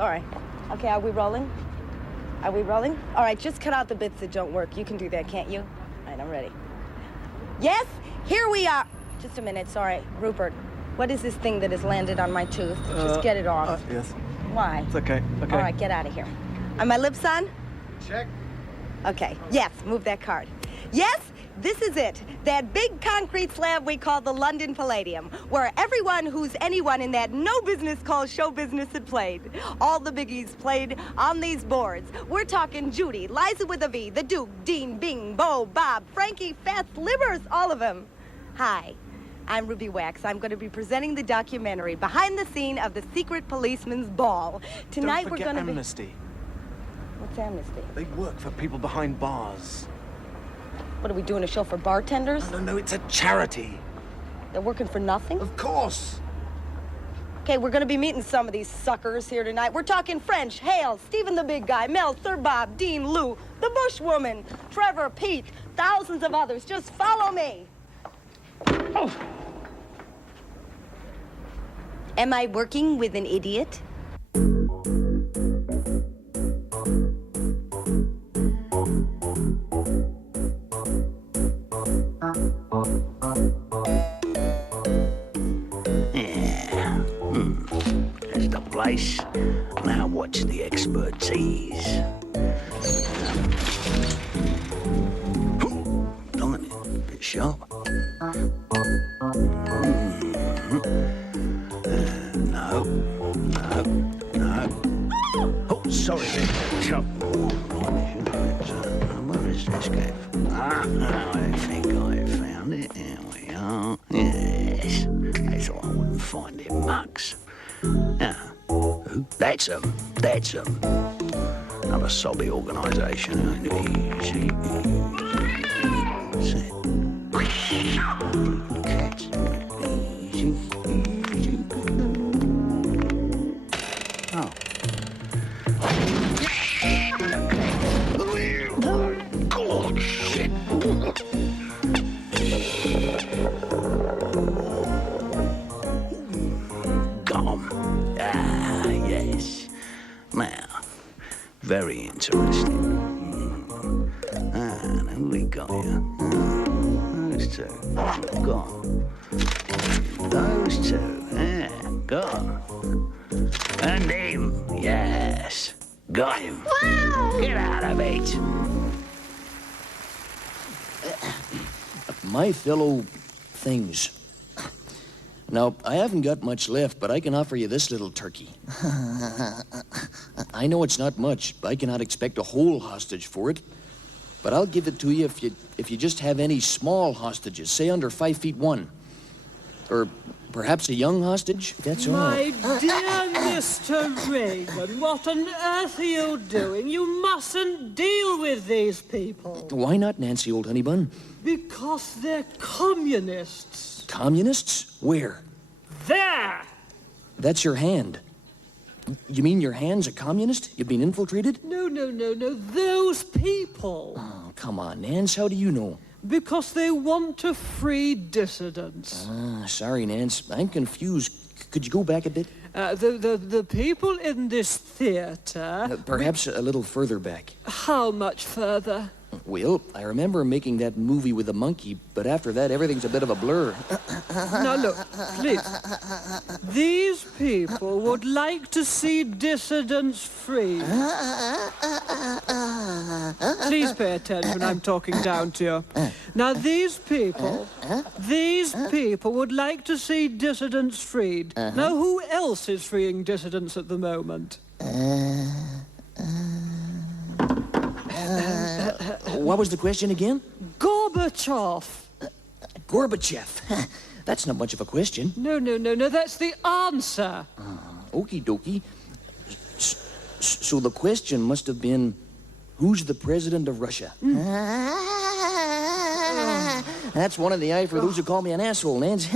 Sorry. Okay, are we rolling? Are we rolling? All right, just cut out the bits that don't work. You can do that, can't you? All right, I'm ready. Yes, here we are. Just a minute, sorry. Rupert, what is this thing that has landed on my tooth? Just get it off. Yes. Why? It's okay. Okay. All right, get out of here. Are my lips on? Check. Okay, yes, move that card. Yes, this is it. That big concrete slab we call the London Palladium, where everyone who's anyone in that no business called show business had played. All the biggies played on these boards. We're talking Judy, Liza with a V, the Duke, Dean, Bing, Bo, Bob, Frankie, Fats, Livers, all of them. Hi, I'm Ruby Wax. I'm going to be presenting the documentary Behind the Scene of the Secret Policeman's Ball. Tonight Don't we're forget going to Amnesty. What's Amnesty? They work for people behind bars. What, are we doing a show for bartenders? No, it's a charity. They're working for nothing? Of course. Okay, we're gonna be meeting some of these suckers here tonight. We're talking French, Hale, Stephen the Big Guy, Mel, Sir Bob, Dean, Lou, the Bush Woman, Trevor, Pete, thousands of others. Just follow me. Oh. Am I working with an idiot? That's the place. Now what's the expertise? Blimey, bit sharp. No. Oh, sorry, chop. Where is this cave? I think I found it. Here we are. Yes. I thought I wouldn't find it much. Now, that's 'em. Another sobby organisation. Easy. Cats. Easy. Oh. Oh, shit. Yes. Now, very interesting. And who we got here? Those two. Gone. Those two. Yeah, gone. And him. Yes. Got him. Wow. Get out of it. My fellow things. Now, I haven't got much left, but I can offer you this little turkey. I know it's not much. I cannot expect a whole hostage for it. But I'll give it to you if you just have any small hostages, say under 5'1". Or perhaps a young hostage, if that's all. My dear Mr. Reagan, what on earth are you doing? You mustn't deal with these people. Why not, Nancy, old honey bun? Because they're communists. Communists? Where? There! That's your hand. You mean your hand's a communist? You've been infiltrated? No. Those people. Oh, come on, Nance. How do you know? Because they want to free dissidents. Sorry, Nance. I'm confused. Could you go back a bit? The people in this theater... Perhaps a little further back. How much further? Well, I remember making that movie with the monkey, but after that, everything's a bit of a blur. Now, look, please. These people would like to see dissidents free. Please pay attention, I'm talking down to you. Now, these people would like to see dissidents freed. Now, who else is freeing dissidents at the moment? What was the question again? Gorbachev. Gorbachev. That's not much of a question. No, that's the answer. Okie dokie. So the question must have been, who's the president of Russia? That's one in the eye for those who call me an asshole, Nance.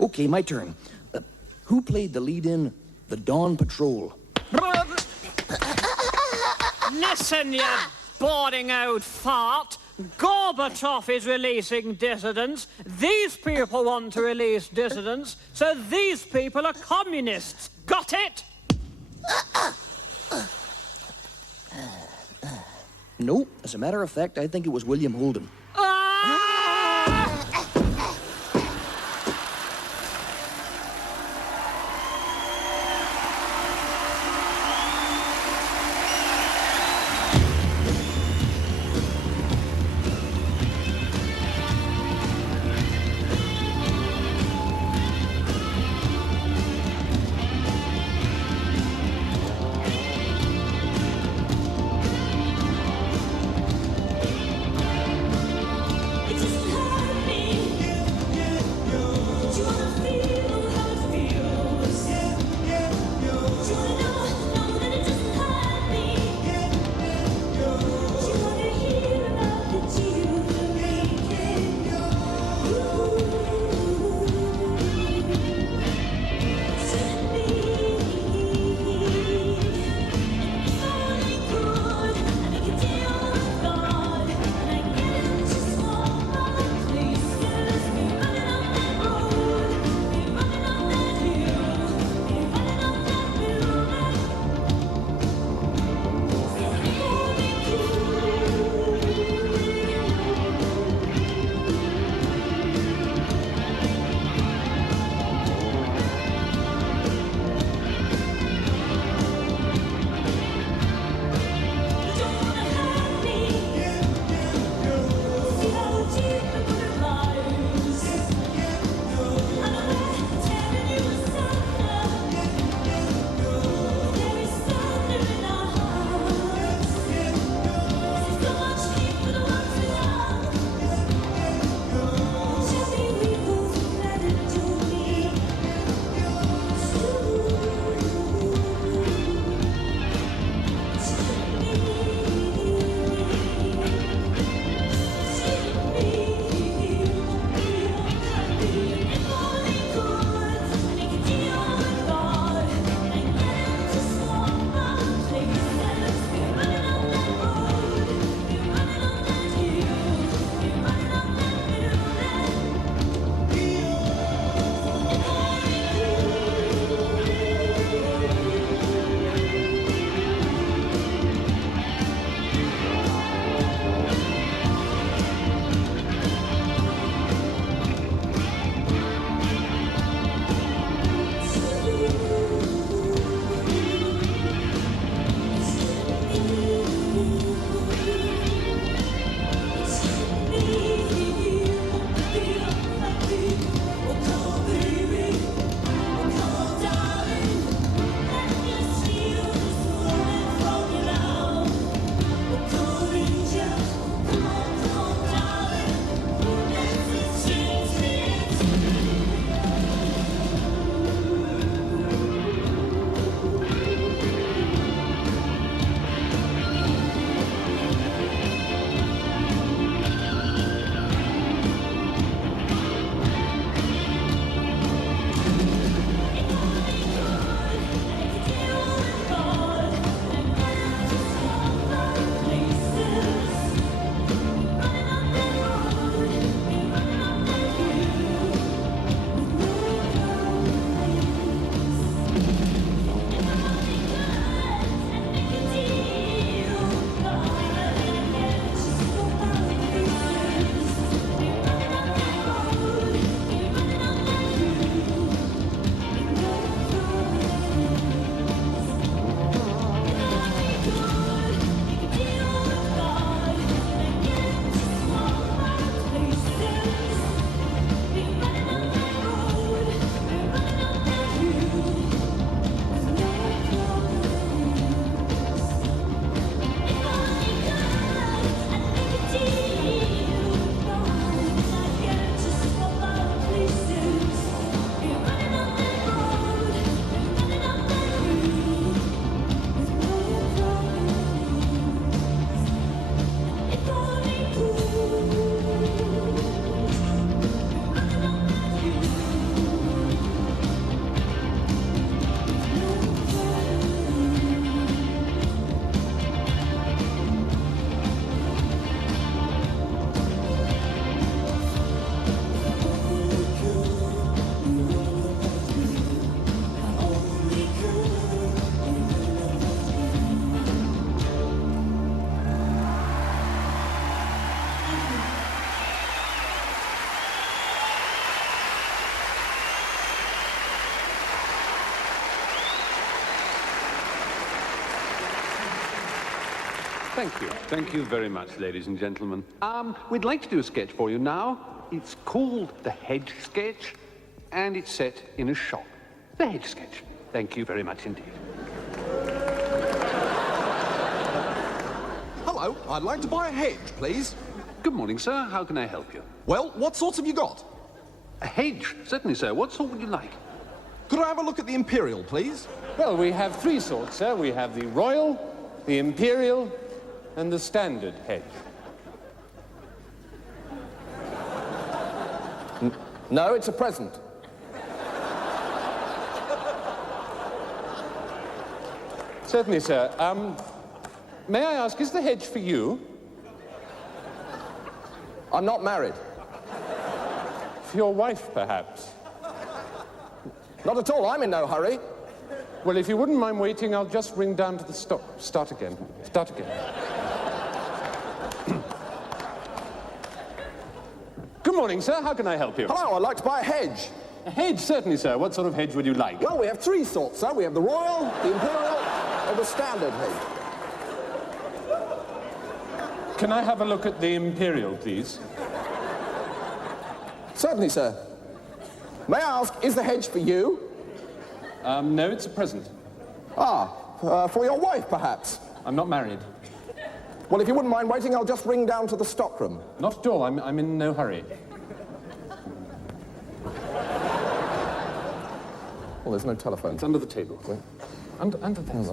Okay, my turn. Who played the lead in The Dawn Patrol? Listen, you boring old fart. Gorbachev is releasing dissidents. These people want to release dissidents, so these people are communists. Got got it? Nope. As a matter of fact, I think it was William Holden. Thank you. Thank you very much, ladies and gentlemen. We'd like to do a sketch for you now. It's called The Hedge Sketch, and it's set in a shop. The Hedge Sketch. Thank you very much indeed. Hello, I'd like to buy a hedge, please. Good morning, sir. How can I help you? Well, what sorts have you got? A hedge? Certainly, sir. What sort would you like? Could I have a look at the Imperial, please? Well, we have three sorts, sir. We have the Royal, the Imperial, and the Standard hedge. No, it's a present. Certainly, sir. May I ask, is the hedge for you? I'm not married. For your wife, perhaps? Not at all, I'm in no hurry. Well, if you wouldn't mind waiting, I'll just ring down to the stop. Start again. Start again. Good morning, sir. How can I help you? Hello, I'd like to buy a hedge. A hedge, certainly, sir. What sort of hedge would you like? Well, we have three sorts, sir. We have the Royal, the Imperial, and the Standard hedge. Can I have a look at the Imperial, please? Certainly, sir. May I ask, is the hedge for you? No, it's a present. For your wife, perhaps? I'm not married. Well, if you wouldn't mind waiting, I'll just ring down to the stockroom. Not at all. I'm in no hurry. Well, there's no telephone. It's under the table. Under this.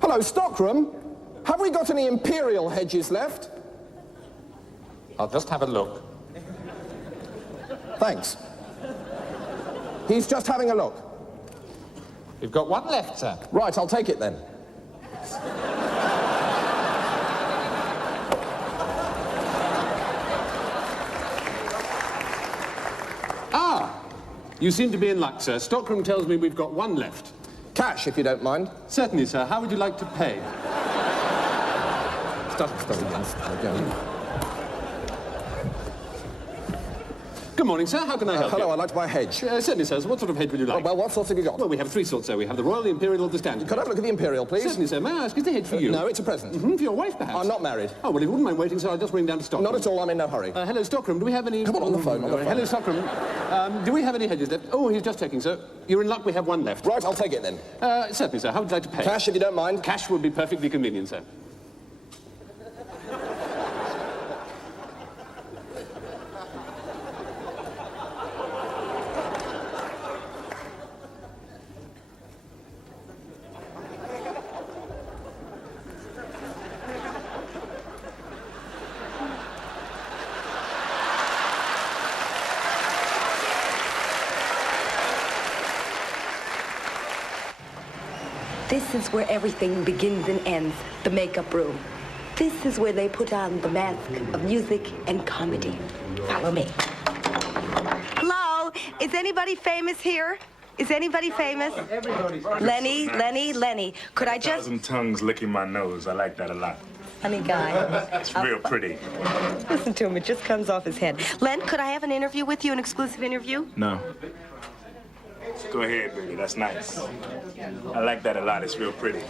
Hello, stockroom. Have we got any Imperial hedges left? I'll just have a look. Thanks. He's just having a look. You've got one left, sir. Right, I'll take it then. You seem to be in luck, sir. Stockroom tells me we've got one left. Cash, if you don't mind. Certainly, sir. How would you like to pay? Start again. Good morning, sir. How can I help you? Hello, I'd like to buy a hedge. Certainly, sir. So what sort of hedge would you like? Well, what sorts have you got? Well, we have three sorts, sir. We have the Royal, the Imperial, or the Standard. Could I have a look at the Imperial, please? Certainly, sir. May I ask, is the hedge for you? No, it's a present. For your wife, perhaps? I'm not married. Oh, well, if you wouldn't mind waiting, sir, I'll just ring down to Stockroom. Not at all, I'm in no hurry. Hello, Stockroom. Do we have any... Come on the phone, on the phone. Hello, Stockroom. Do we have any hedges left? Oh, he's just checking, sir. You're in luck. We have one left. Right, I'll take it then. Certainly, sir. How would you like to pay? Cash, if you don't mind. Cash would be perfectly convenient, sir. This is where everything begins and ends, the makeup room. This is where they put on the mask of music and comedy. Follow me. Hello? Is anybody famous here? Is anybody famous? Everybody's Lenny. Could I just... 1,000 tongues licking my nose. I like that a lot. Funny guy. It's real pretty. Listen to him. It just comes off his head. Len, could I have an interview with you, an exclusive interview? No. Go ahead, baby. That's nice. I like that a lot. It's real pretty.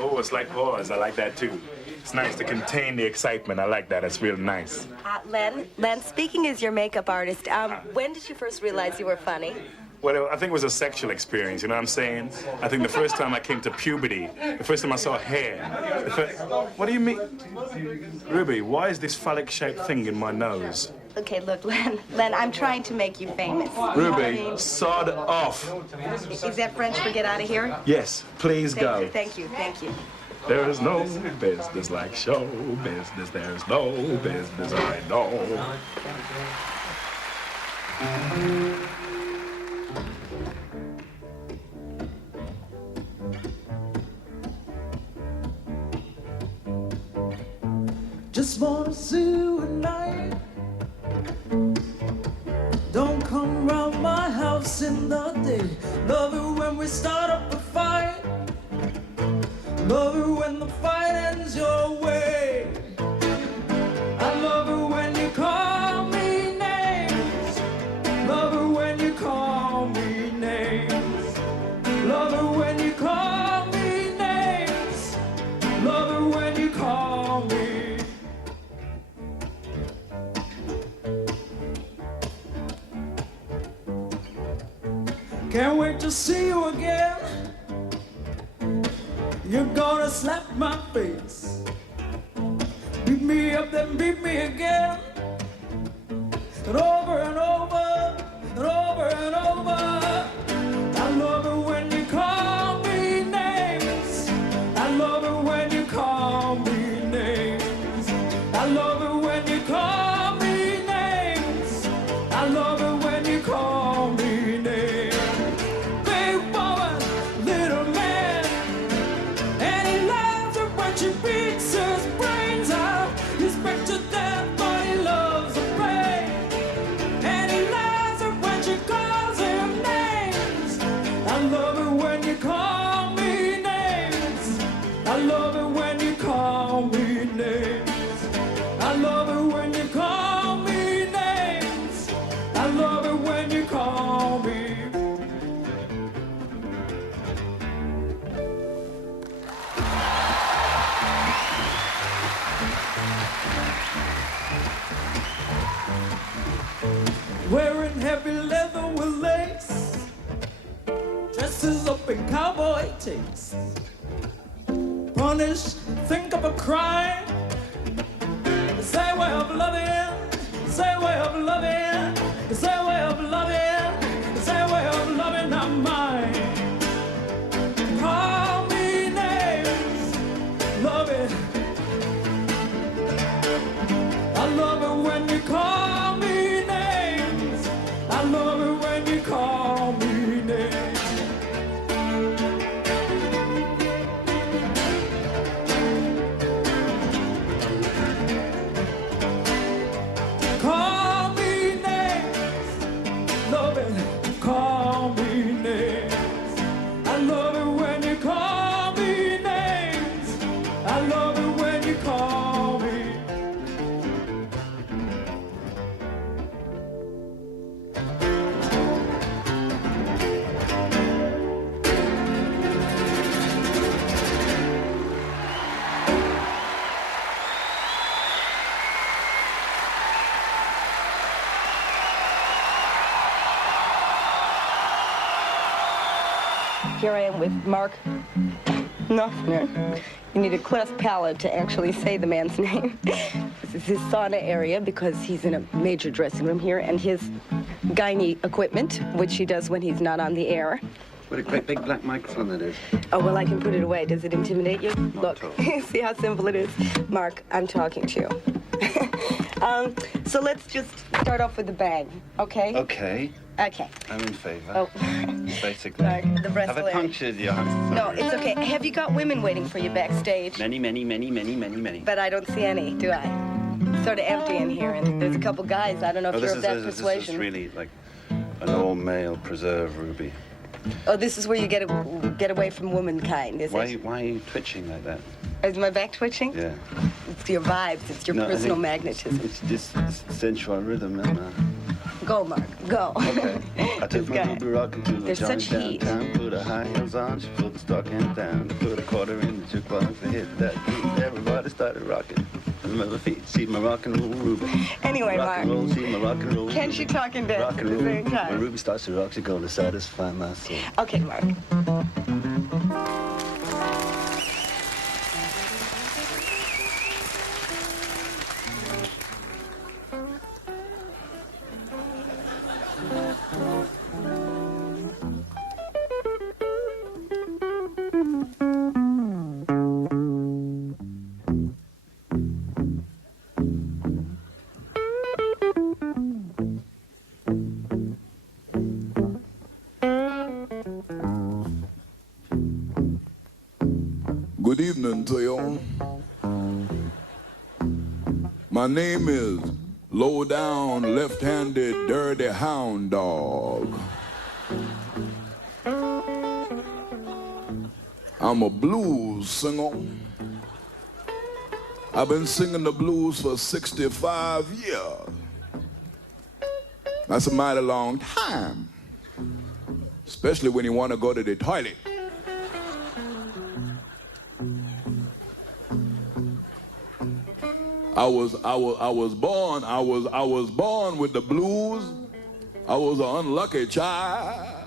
Oh, it's like pause. I like that, too. It's nice to contain the excitement. I like that. It's real nice. Len, speaking as your makeup artist, when did you first realize you were funny? Well, I think it was a sexual experience, you know what I'm saying? I think the first time I came to puberty, the first time I saw hair. What do you mean? Ruby, why is this phallic-shaped thing in my nose? Okay, look, Len, I'm trying to make you famous. Ruby, sod off. Is that French for get out of here? Yes, please go. Thank you. There is no business like show business. There's no business I know. Just wanna see you at night. Don't come round my house in the day. Love it when we start up a fight. Love it when the fight ends your way. I love it when you call me names. Love it when you call me names. Love it when you call Can't wait to see you again. You're gonna slap my face. Beat me up, then beat me again. And over and over, and over and over. I love it when you call me names. I love it when you call me names. I love it when you call me names. I love it when you call me names. Big woman, little man, and he loves it when she beats his brains out. He's back to death, but he loves the pain. And he loves it when she calls him names. I love it when you call me names. I love it when you call me names. I love it when you call me names. I love it when you call me. Wearing heavy leather with lace, dresses up in cowboy taste. Punish, think of a crime. Say way of loving, say way of loving, say way of loving, say way of loving, not mine. Call me names, love it. I love it when you call me names. I love it when you call me names. Call me names, love it, call me names. I love it when you call me names. I love it when you call me. Here I am with Mark Knopfler. You need a cleft palate to actually say the man's name. This is his sauna area because he's in a major dressing room here, and his gynae equipment, which he does when he's not on the air. What a great big black microphone that is. Oh, well, I can put it away. Does it intimidate you? Look, at all. see how simple it is? Mark, I'm talking to you. So let's just start off with a bang, okay? Okay, Okay. I'm in favor. Oh, Basically. sorry, the breast Have I punctured your heart? No, it's okay. Have you got women waiting for you backstage? Many, many, many, many, many, many. But I don't see any, do I? Sort of empty in here, and there's a couple guys. I don't know if you're of that This persuasion. is really like an all-male preserve ruby. Oh, this is where you get away from womankind, is it? Why are you twitching like that? Is my back twitching? Yeah. It's your vibes. It's your No, I personal think magnetism. It's just sensual rhythm, isn't it? Go, Mark. Go. Okay. I took This my guy. ruby rockin' to the There's joint such heat. downtown. Put her high heels on, she pulled the stocking down. Put a quarter in the jukebox and hit that beat. Everybody started rocking. Remember feet, see my rock and roll ruby. Anyway, rock Mark. and roll, see my rock and roll. Can't you talk and dance rock at and the roll. same time? When ruby starts to rock, she's gonna satisfy my soul. Okay, Mark. Good evening to you. My name is Low Down Left-Handed Dirty Hound Dog. I'm a blues singer. I've been singing the blues for 65 years. That's a mighty long time, especially when you want to go to the toilet. I was born with the blues. I was an unlucky child.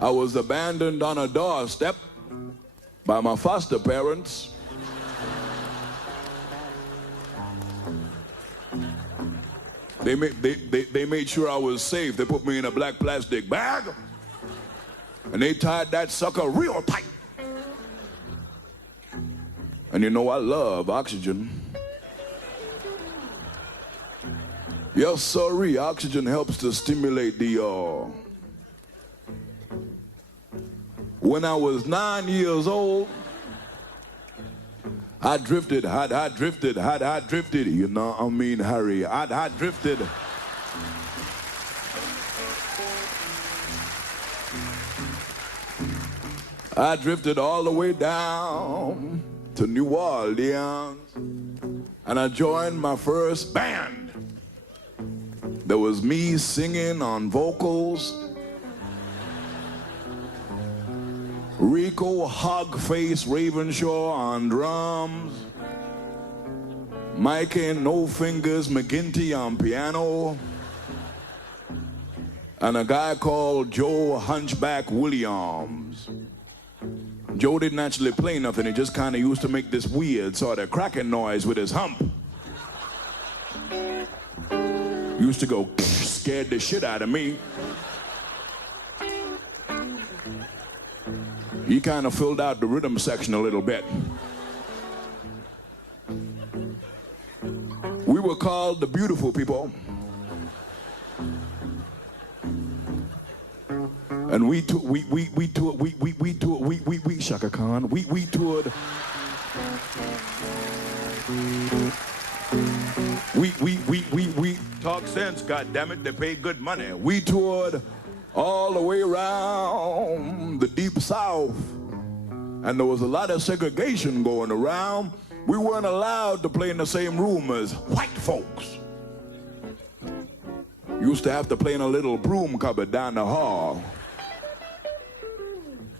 I was abandoned on a doorstep by my foster parents. They made sure I was safe. They put me in a black plastic bag, and they tied that sucker real tight. And you know I love oxygen. Yes, sorry, oxygen helps to stimulate the When I was 9 years old, I drifted, you know, I mean, Harry, I drifted. I drifted all the way down to New Orleans, and I joined my first band. There was me singing on vocals, Rico Hogface Ravenshaw on drums, Mike and No Fingers McGinty on piano, and a guy called Joe Hunchback Williams. Joe didn't actually play nothing, he just kind of used to make this weird sort of cracking noise with his hump. Used to go, scared the shit out of me. He kind of filled out the rhythm section a little bit. We were called the Beautiful People. And we Shaka Khan, we toured. We talk sense, goddammit, they pay good money. We toured all the way around the deep south, and there was a lot of segregation going around. We weren't allowed to play in the same room as white folks. Used to have to play in a little broom cupboard down the hall.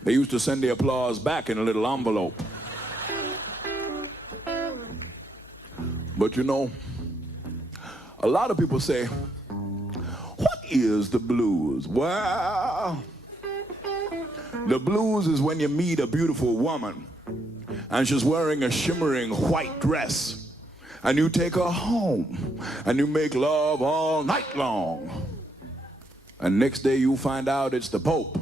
They used to send the applause back in a little envelope. But you know, a lot of people say, what is the blues? Well, the blues is when you meet a beautiful woman and she's wearing a shimmering white dress, and you take her home and you make love all night long, and next day you find out it's the Pope.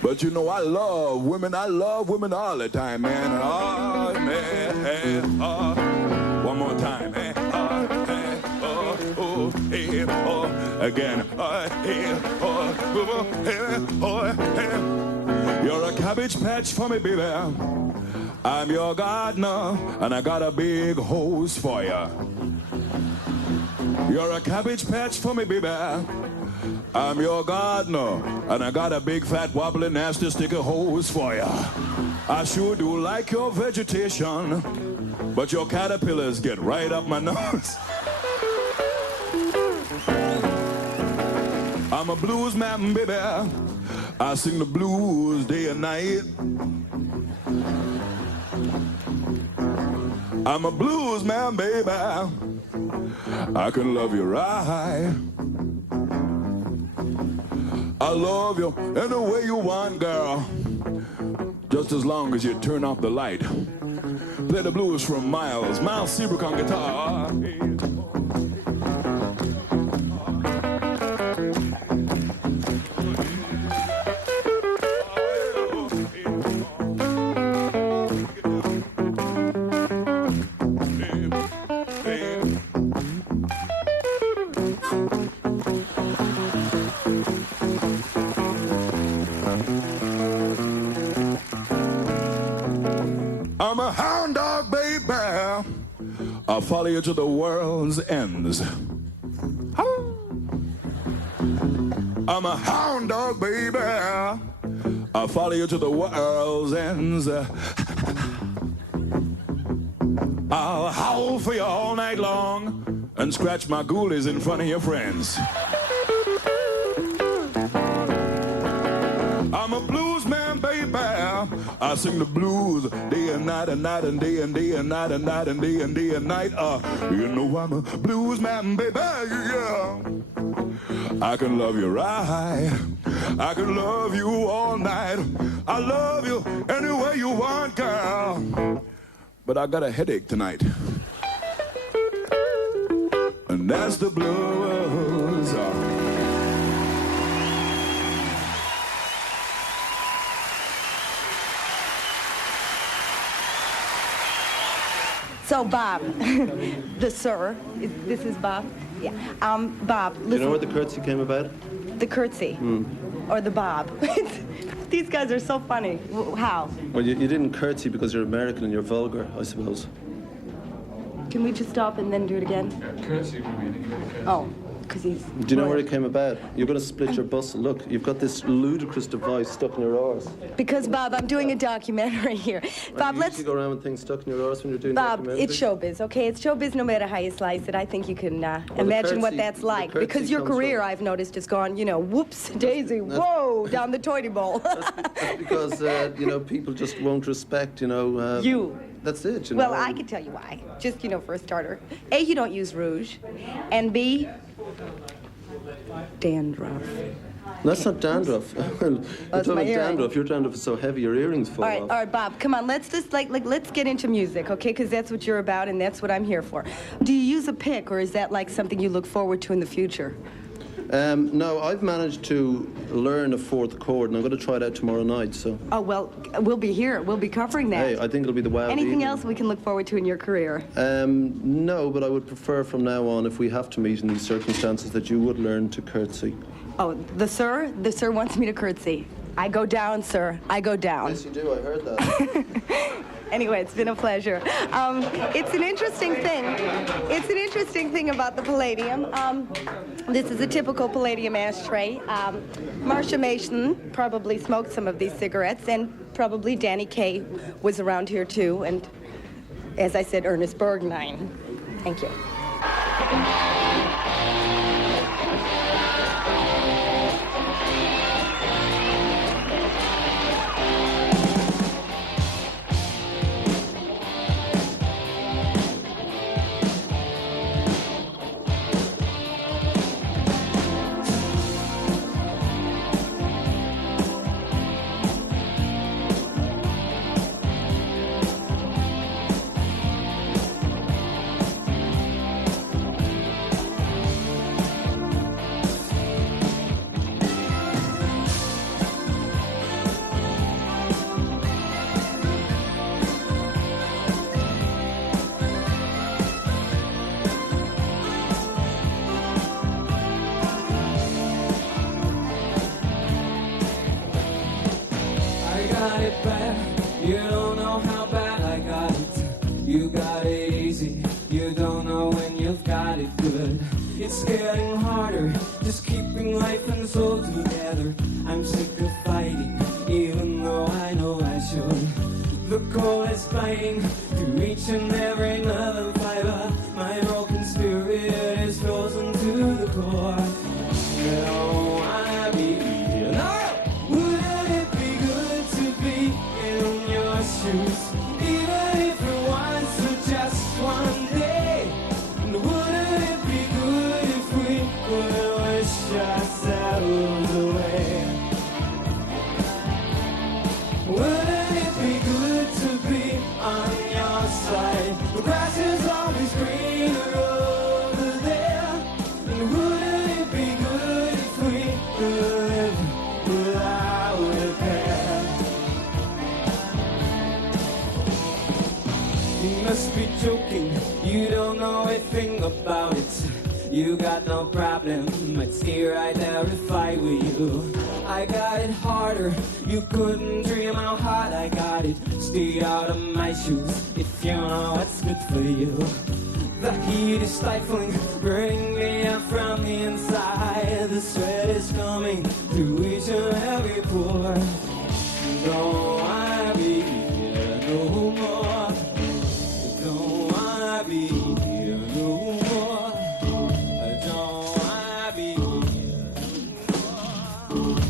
But you know, I love women all the time, man. Oh, man, oh. One more time, man. Again. You're a cabbage patch for me, baby. I'm your gardener, and I got a big hose for ya. You're a cabbage patch for me, baby. I'm your gardener, and I got a big fat wobbly nasty sticky hose for ya. I sure do like your vegetation, but your caterpillars get right up my nose. I'm a blues man, baby. I sing the blues day and night. I'm a blues man, baby. I can love you right. I love you any way you want, girl. Just as long as you turn off the light. Play the blues from Miles Seabrook on guitar. I'm a hound dog, baby. I'll follow you to the world's ends. I'm a hound dog, baby. I'll follow you to the world's ends. I'll howl for you all night long and scratch my ghoulies in front of your friends. I'm a blues man, baby. I sing the blues day and night and night and day and day and night and night and day and day and night. You know I'm a blues man, baby. Yeah. I can love you right. I can love you all night. I love you any way you want, girl. But I got a headache tonight. And that's the blues. So, Bob, the sir, this is Bob? Yeah. Bob, listen. Do you know where the curtsy came about? The curtsy? Or the Bob? These guys are so funny. How? Well, you didn't curtsy because you're American and you're vulgar, I suppose. Can we just stop and then do it again? Yeah, curtsy would mean Oh, because he's... Do you know where it came about? You're going to split your bus. Look, you've got this ludicrous device stuck in your arse. Because, Bob, I'm doing a documentary here. Bob, let's... You go around with things stuck in your arse when you're doing Bob, documentaries? it's showbiz, okay? It's showbiz no matter how you slice it. I think you can imagine what that's like. Because your career, I've noticed, has gone, you know, whoops, daisy, whoa, down the toity bowl. That's because, you know, people just won't respect, you know... you. That's it, you know. Well, I can tell you why. Just, you know, for a starter. A, you don't use rouge. And B, dandruff. That's not dandruff. You're talking about dandruff. Your dandruff is so heavy your earrings fall off. All right, Bob, come on. Let's just, let's get into music, okay? Because that's what you're about and that's what I'm here for. Do you use a pick or is that like something you look forward to in the future? No, I've managed to learn a fourth chord, and I'm going to try it out tomorrow night, so... Oh, well, we'll be here. We'll be covering that. Hey, I think it'll be the wow. Anything else we can look forward to in your career? No, but I would prefer from now on, if we have to meet in these circumstances, that you would learn to curtsy. Oh, the sir wants me to curtsy. I go down, sir. I go down. Yes, you do. I heard that. Anyway, it's been a pleasure. It's an interesting thing. It's an interesting thing about the Palladium. This is a typical Palladium ashtray. Marsha Mason probably smoked some of these cigarettes, and probably Danny Kaye was around here too, and as I said, Ernest Borgnine. Thank you. You don't know how bad I got it. You got it easy. You don't know when you've got it good. It's getting harder, just keeping life and soul together. I'm sick of fighting, even though I know I should. The cold is biting through each and every nerve fiber. My broken spirit is frozen to the core. You don't wanna be here. No! Wouldn't it be good to be in your shoes? Even if it was for just one day. And wouldn't it be good if we could wish ourselves away? Wouldn't it be good to be on your side? The grass is always greener over there. And wouldn't it be good if we could live without repair? You must be joking, you don't know a thing about it. You got no problem, I'd stay right there if I were you. I got it harder, you couldn't dream how hard I got it. Stay out of my shoes, if you know what's good for you. The heat is stifling, burning me up from the inside. The sweat is coming through each and every pore. Don't wanna be here no more. Don't wanna be here no more. I don't wanna be here no more.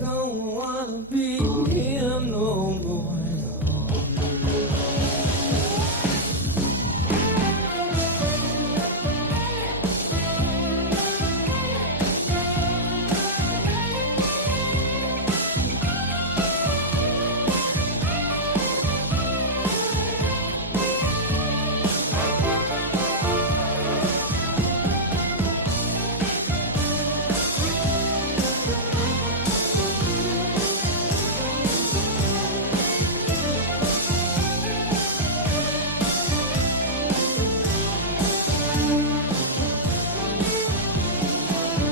Don't wanna be here no more.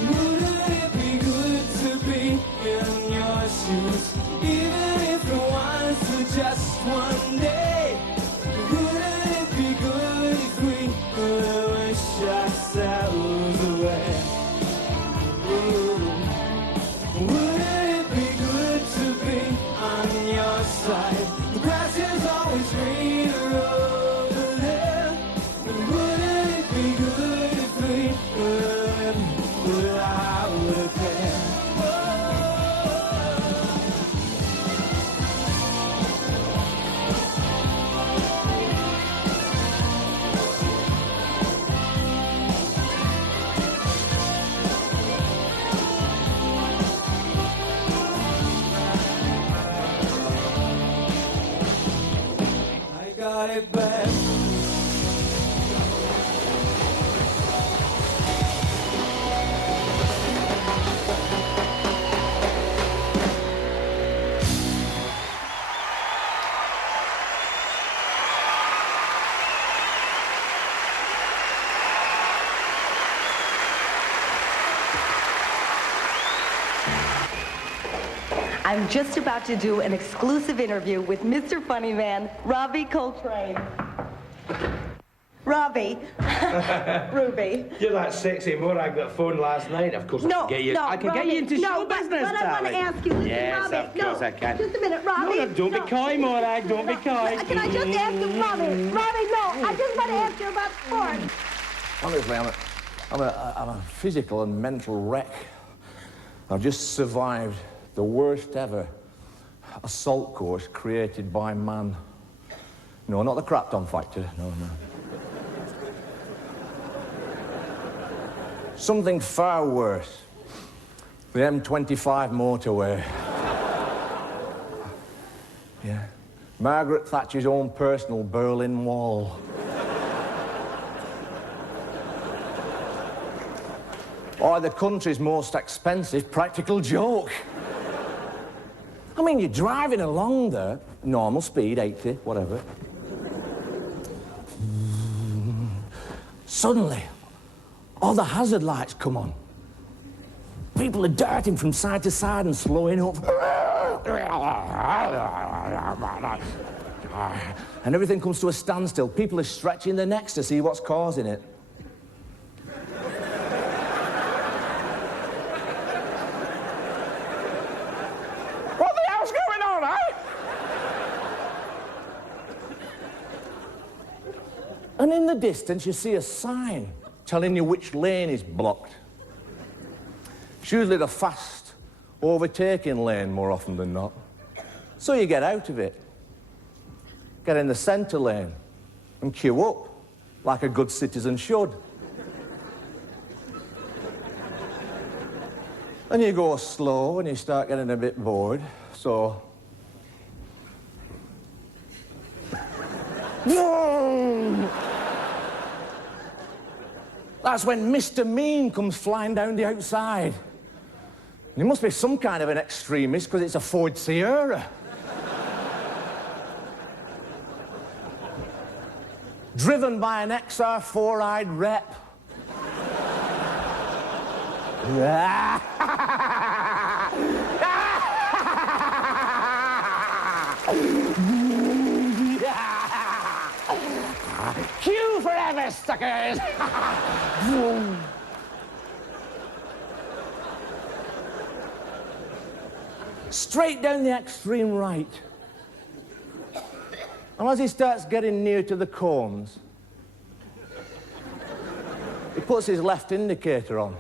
Wouldn't it be good to be in your shoes, even if it was for just one day? Wouldn't it be good if we could wish ourselves away? Ooh. Wouldn't it be good to be on your side? The grass is always greener over there. Wouldn't it be good if we could live without a care? I got it back. I'm just about to do an exclusive interview with Mr. Funny Man, Robbie Coltrane. Robbie. Ruby. You're that sexy morag that phoned last night. Of course, No, I can get you. no, I can get Robbie, you into no, show but business, I want to darling. ask you, listen, yes, Robbie, of course no, I can. just a minute, Robbie. No, don't be coy, morag. Don't be coy. Can I just ask you, Robbie? Robbie, no, I just want to ask you about sports. Honestly, I'm a physical and mental wreck. I've just survived the worst ever assault course created by man. No, not the Crapton factory. No. Something far worse. The M25 motorway. Yeah. Margaret Thatcher's own personal Berlin Wall. Or the country's most expensive practical joke. I mean, you're driving along there, normal speed, 80, whatever. Suddenly, all the hazard lights come on. People are darting from side to side and slowing up. And everything comes to a standstill. People are stretching their necks to see what's causing it. What the hell's going on, eh? And in the distance, you see a sign telling you which lane is blocked. It's usually the fast overtaking lane more often than not. So you get out of it, get in the centre lane and queue up like a good citizen should. And you go slow and you start getting a bit bored, so... That's when Mr. Mean comes flying down the outside. And he must be some kind of an extremist, because it's a Ford Sierra. Driven by an XR four-eyed rep. Queue forever, suckers! straight down the extreme right. And as he starts getting near to the cones, he puts his left indicator on.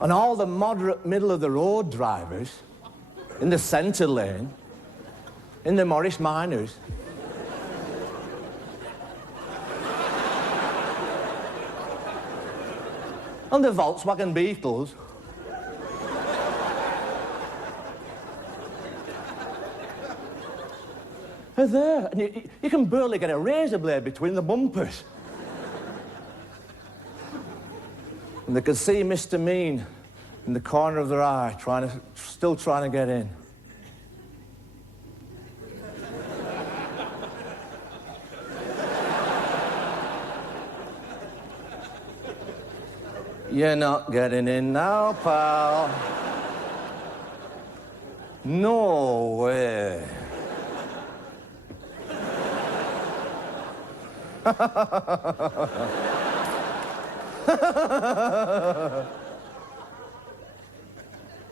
And all the moderate middle-of-the-road drivers in the centre lane, in the Morris Minors, and the Volkswagen Beetles, are there. And you can barely get a razor blade between the bumpers. And they can see Mr. Mean in the corner of their eye, still trying to get in. You're not getting in now, pal. No way.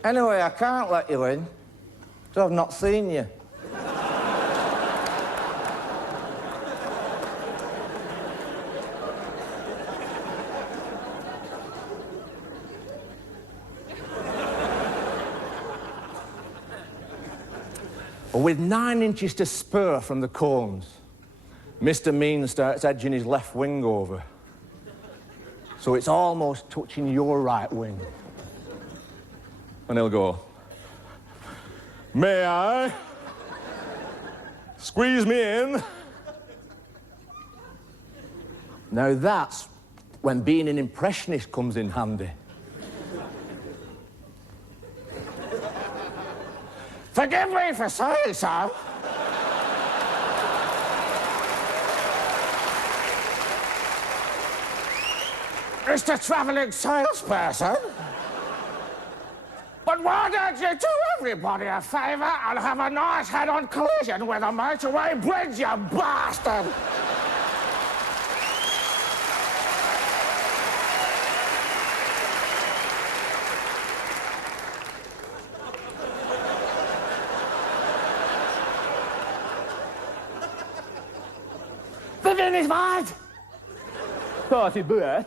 Anyway, I can't let you in, so I've not seen you. With 9 inches to spare from the cones, Mr. Mean starts edging his left wing over, so it's almost touching your right wing. And he'll go, "May I? Squeeze me in." Now that's when being an impressionist comes in handy. Forgive me for saying so. Mr. Travelling Salesperson. But why don't you do everybody a favour and have a nice head-on collision with a motorway bridge, you bastard? Vivian is mad! Party birth.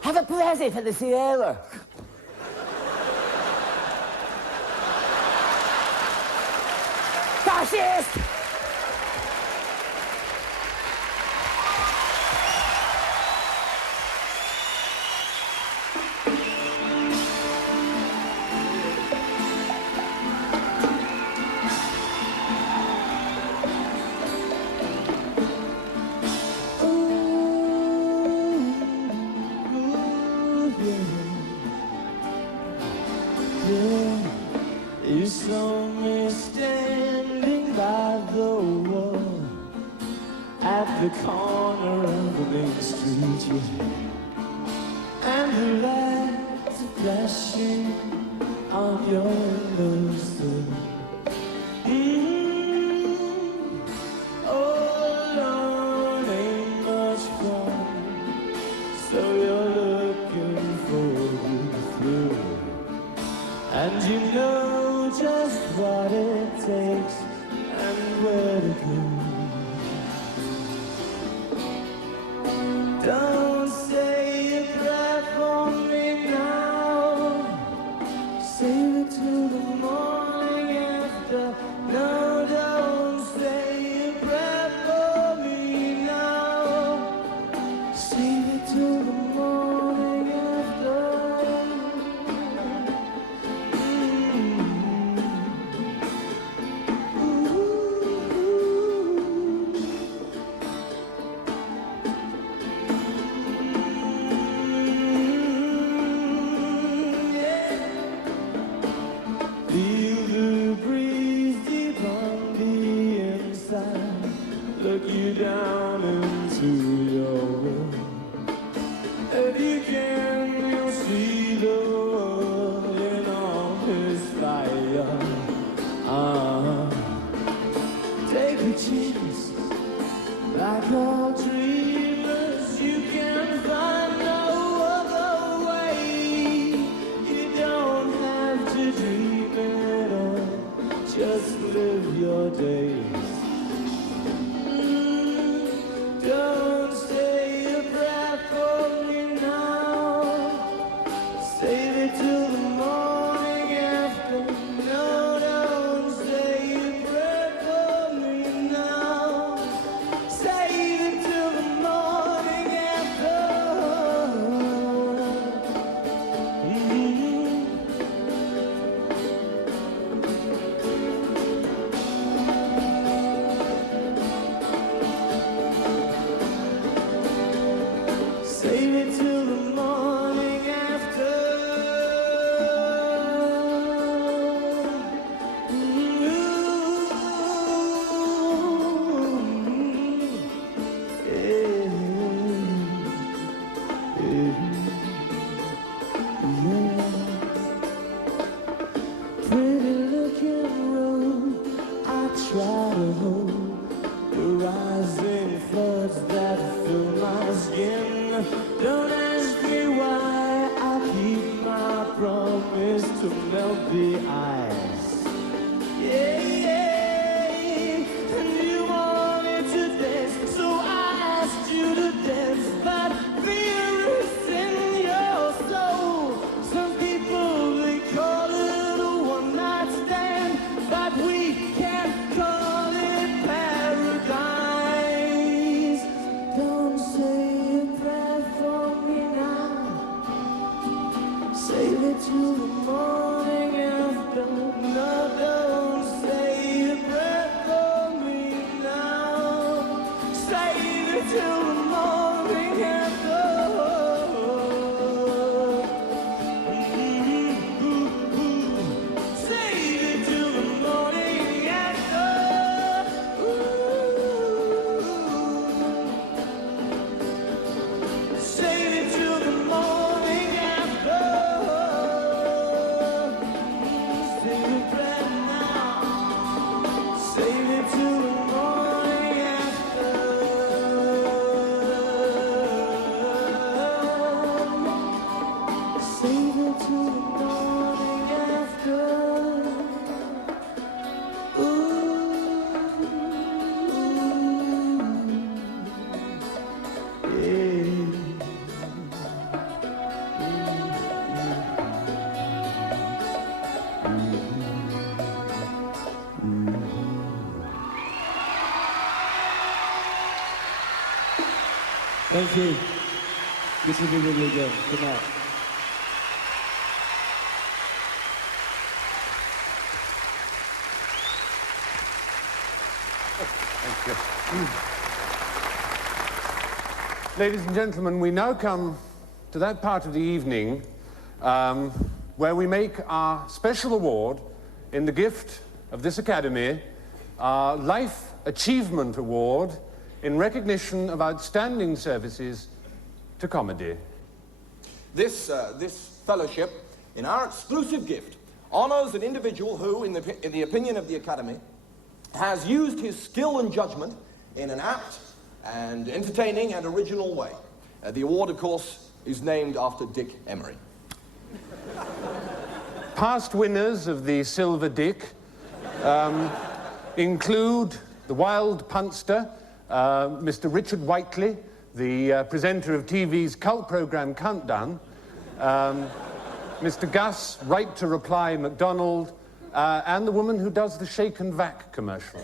Have a present for the Sierra. Fascist! You saw me standing by the wall at the corner of the main street, yeah. And the lights are flashing on your windows. Oh, Lord, ain't much fun, so you're looking for you through. And you know just what it takes and where to go. Don't say a prayer for me now. Save it till the morning after. No, don't say a prayer for me now. Save it till the morning after. days. Don't say a prayer for me now. Save it till the morning after. No, don't say a prayer for me now. Save it till the morning after. Save it till the morning after. Pretty looking room, I try to hold the rising floods that fill my skin. Don't ask me why I keep my promise to melt the ice. Yeah, yeah, and you wanted to dance, so I asked you to dance, but fear is in your soul. Some people, they call it a one-night stand, but we can't call it paradise. Don't say a prayer for me now. Save it till the morning after. No, don't say a prayer for me now. Save it till the morning after. Save it till the morning after. Save it till the morning after. Save it right now. Save it till the morning after. Save it till the morning after. Thank you. This will be really good. Good night. Ladies and gentlemen, we now come to that part of the evening where we make our special award in the gift of this Academy, our Life Achievement Award in recognition of outstanding services to comedy. This fellowship, in our exclusive gift, honors an individual who, in the opinion of the Academy, has used his skill and judgment in an apt and entertaining and original way. The award, of course, is named after Dick Emery. Past winners of the Silver Dick include the wild punster, Mr. Richard Whiteley, the presenter of TV's cult program Countdown, Mr. Gus Right to Reply MacDonald, and the woman who does the Shake and Vac commercial.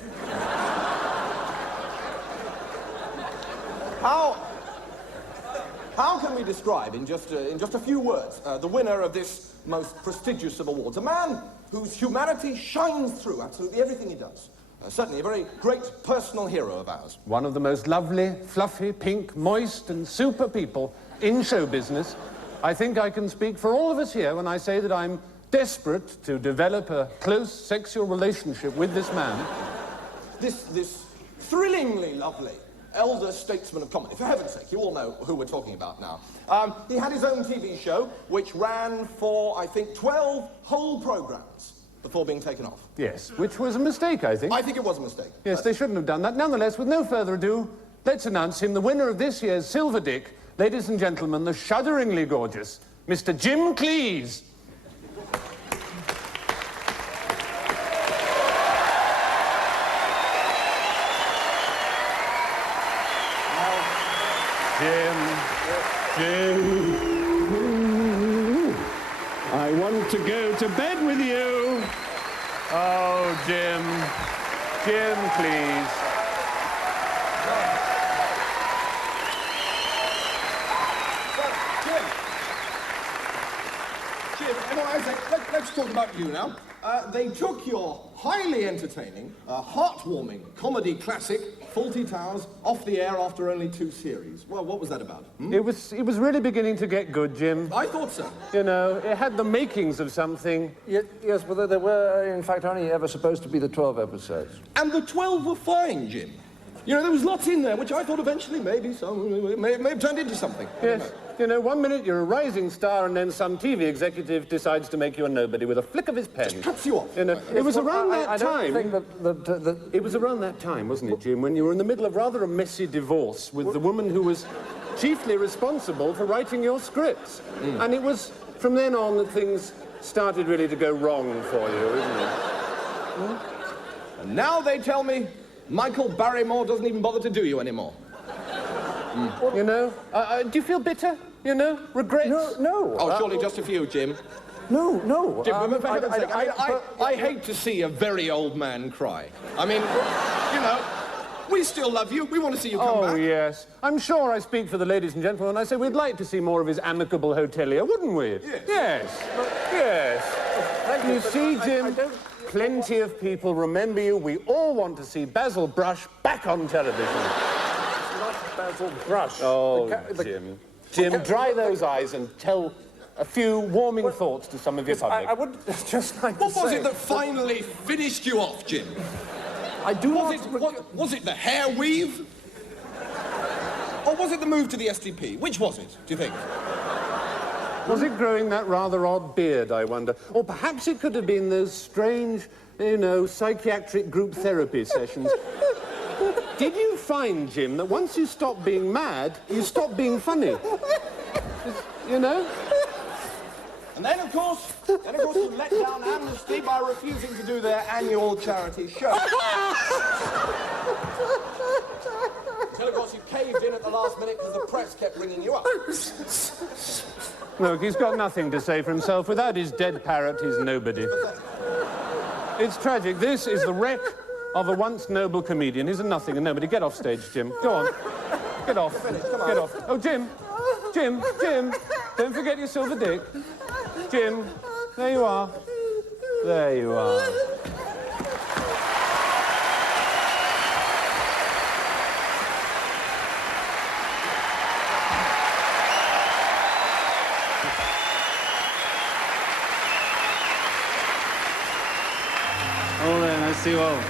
How can we describe, in just a few words, the winner of this most prestigious of awards? A man whose humanity shines through absolutely everything he does. Certainly a very great personal hero of ours. One of the most lovely, fluffy, pink, moist, and super people in show business. I think I can speak for all of us here when I say that I'm desperate to develop a close sexual relationship with this man. This thrillingly lovely elder statesman of comedy. For heaven's sake, you all know who we're talking about now. He had his own TV show, which ran for, I think, 12 whole programs before being taken off. Yes, which was a mistake, I think. I think it was a mistake. Yes, they shouldn't have done that. Nonetheless, with no further ado, let's announce him the winner of this year's Silver Dick. Ladies and gentlemen, the shudderingly gorgeous Mr. Jim Cleese. Jim. I want to go to bed with you. Oh, Jim. Jim, please. Jim, let's talk about you now. They took your highly entertaining, heartwarming comedy classic, Fawlty Towers, off the air after only 2 series. Well, what was that about? It was really beginning to get good, Jim. I thought so. You know, it had the makings of something. Yes, but there were, in fact, only ever supposed to be the 12 episodes. And the 12 were fine, Jim. You know, there was lots in there, which I thought eventually maybe may have turned into something. Yes. You know, one minute you're a rising star, and then some TV executive decides to make you a nobody with a flick of his pen. Just cuts you off. You know, it was around that time. I don't think that It was around that time, wasn't it, Jim, when you were in the middle of rather a messy divorce with the woman who was chiefly responsible for writing your scripts. And it was from then on that things started really to go wrong for you, isn't it? And now they tell me Michael Barrymore doesn't even bother to do you anymore. You know, do you feel bitter? You know, regrets? No. Oh, surely just a few, Jim. No. Jim, for heaven's sake, I hate to see a very old man cry. I mean, you know, we still love you. We want to see you come back. Oh, yes. I'm sure I speak for the ladies and gentlemen when I say we'd like to see more of his amicable hotelier, wouldn't we? Yes. Yes. You see, Jim, plenty of people remember you. We all want to see Basil Brush back on television. It's not Basil Brush. Oh, Jim, dry those eyes and tell a few warming thoughts to some of your public. I would just like to What was it that finally finished you off, Jim? I do Was it the hair weave? Or was it the move to the SDP? Which was it, do you think? Was it growing that rather odd beard, I wonder? Or perhaps it could have been those strange, you know, psychiatric group therapy sessions. Did you find, Jim, that once you stop being mad, you stop being funny? You know? And then, of course, you let down Amnesty by refusing to do their annual charity show. Until, of course, you caved in at the last minute because the press kept ringing you up. Look, he's got nothing to say for himself. Without his dead parrot, he's nobody. It's tragic. This is the wreck of a once noble comedian. He's a nothing and nobody. Get off stage, Jim. Go on. Get off. Get off. Oh, Jim. Don't forget your silver dick. Jim, there you are. There you are. Oh, then, I see you all.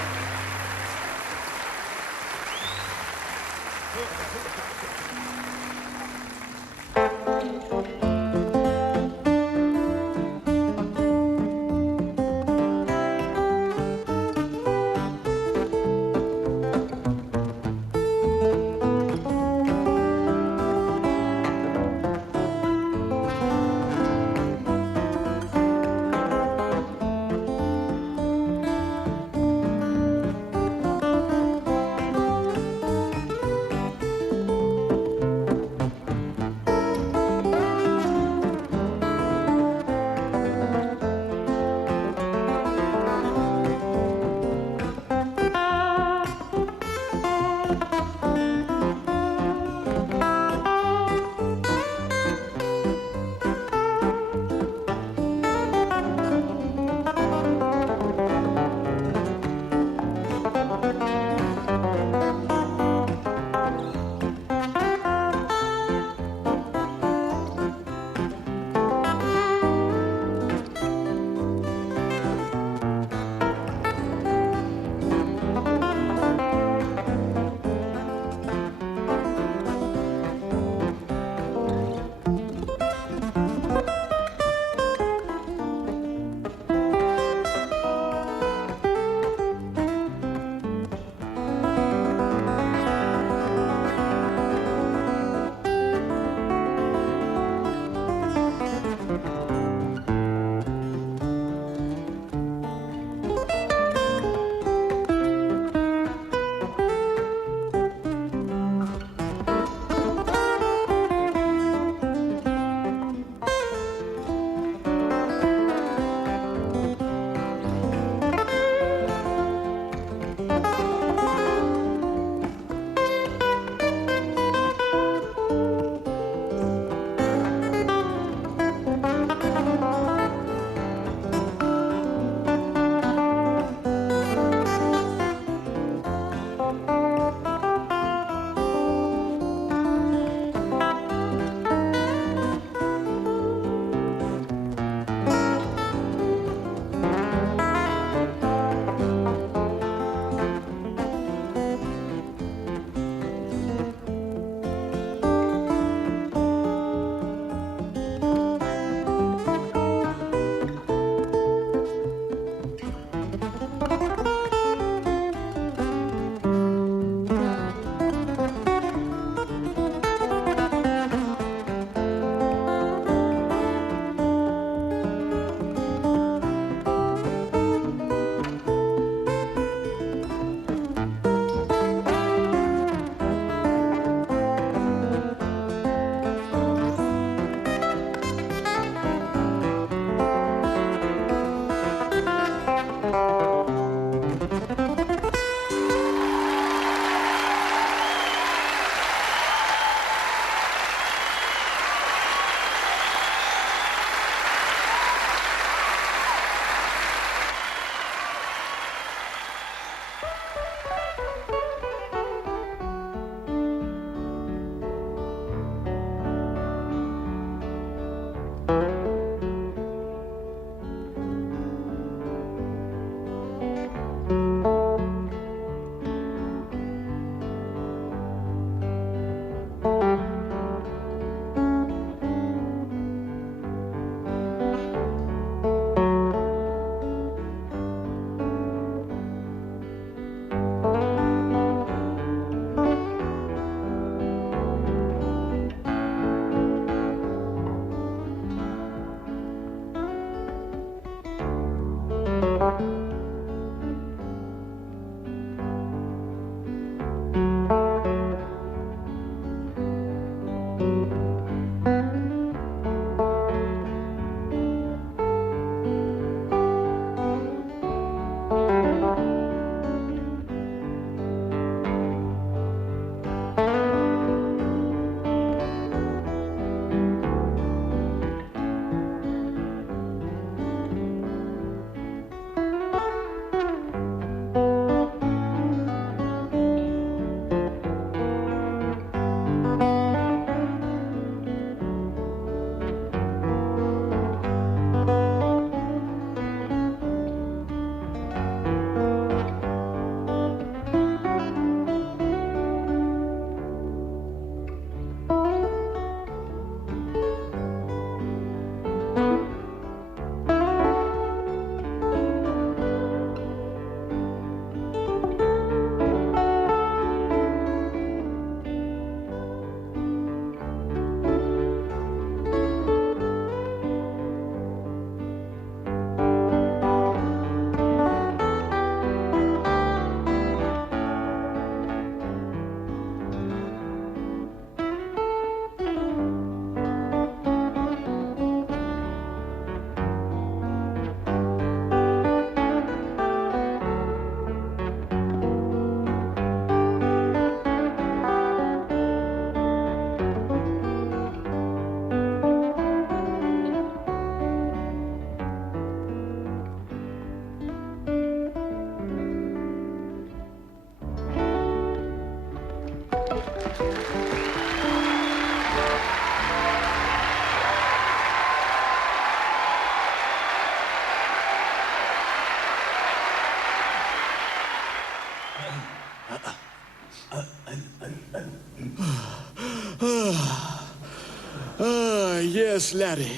Yes, Larry.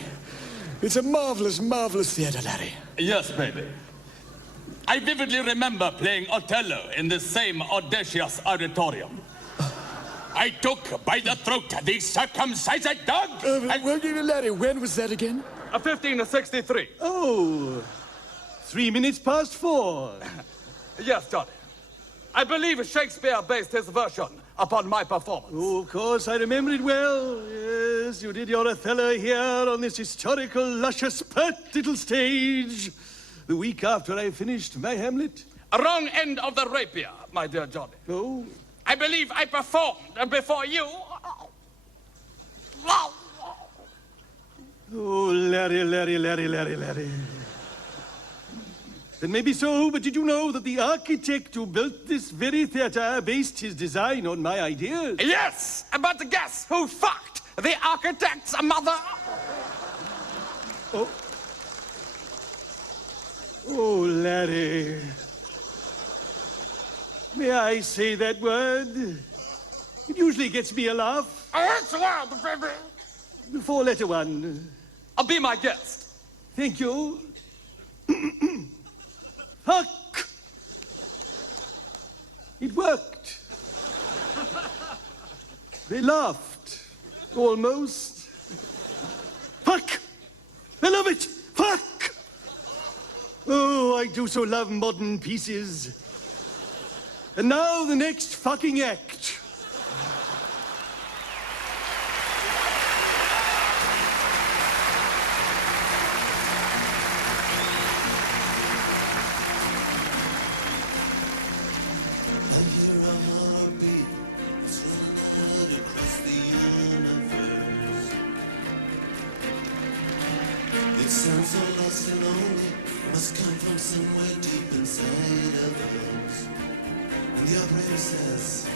It's a marvelous, marvelous theater, Larry. Yes, baby. I vividly remember playing Othello in the same audacious auditorium. I took by the throat the circumcised dog. Larry, when was that again? 1563. Oh, 3 minutes past 4. Yes, Johnny. I believe Shakespeare based his version upon my performance. Oh, of course, I remember it well. Yes, you did your Othello here on this historical, luscious, pert little stage. The week after I finished my Hamlet. A wrong end of the rapier, my dear Johnny. Oh? I believe I performed before you. Oh, Larry. That may be so, but did you know that the architect who built this very theater based his design on my ideas? Yes, but guess who fucked the architect's mother? Oh. Oh, Larry. May I say that word? It usually gets me a laugh. It's loud, baby. 4-letter one. I'll be my guest. Thank you. Fuck! It worked. They laughed. Almost. Fuck! I love it! Fuck! Oh, I do so love modern pieces. And now the next fucking act. It sounds so lost and lonely, must come from somewhere deep inside of us. And the operator says,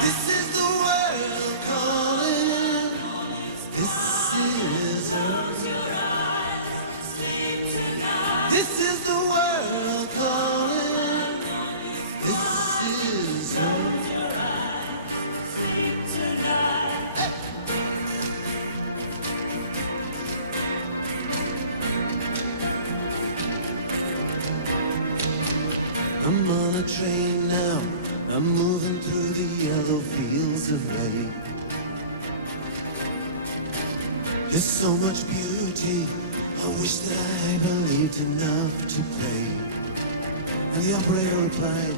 this is the world calling, this is Earth. This is the world calling, this is Earth. I'm on a train now, I'm moving through the yellow fields of rain. There's so much beauty, I wish that I believed enough to pay. And the operator replied,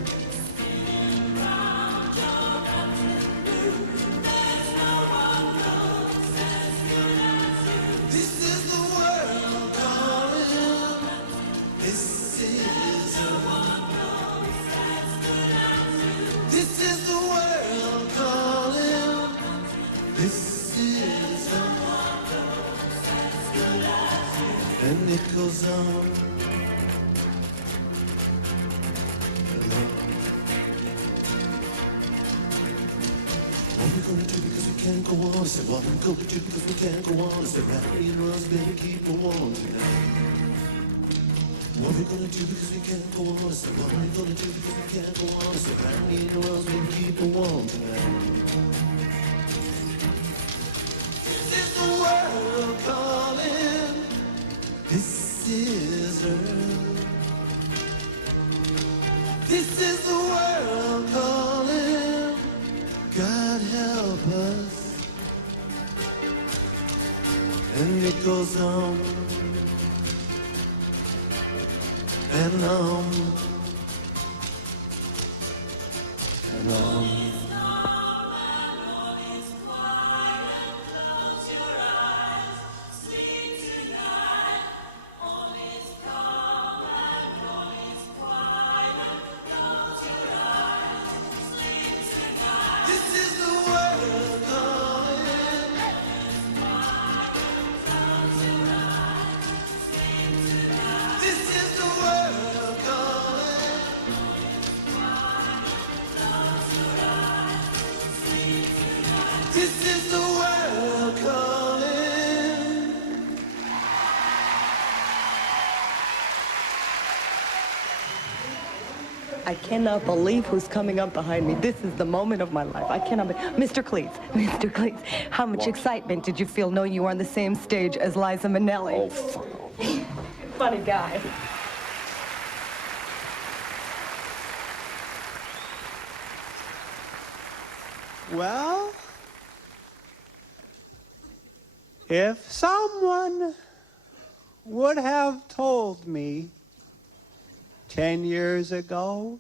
this is the world calling, this is a this is the world calling. This is the and it goes on. What we gonna do because we can't go on? I said, what we gonna do because we can't go on? I said, Rafferty and Ross, baby, keep me warm tonight. What we gonna do because we can't go on? I said, what we gonna do because we can't go on? I said, Rafferty and Ross, baby, keep me warm tonight. This is the world calling. This is Earth. This is the world calling. God help us. And it goes on and on and on. This is the world calling. This is the world calling. This is the world calling. I cannot believe who's coming up behind me. This is the moment of my life. I cannot Mr. Cleese, how much excitement did you feel knowing you were on the same stage as Liza Minnelli? Oh, fuck off. Funny guy. Well, if someone would have told me 10 years ago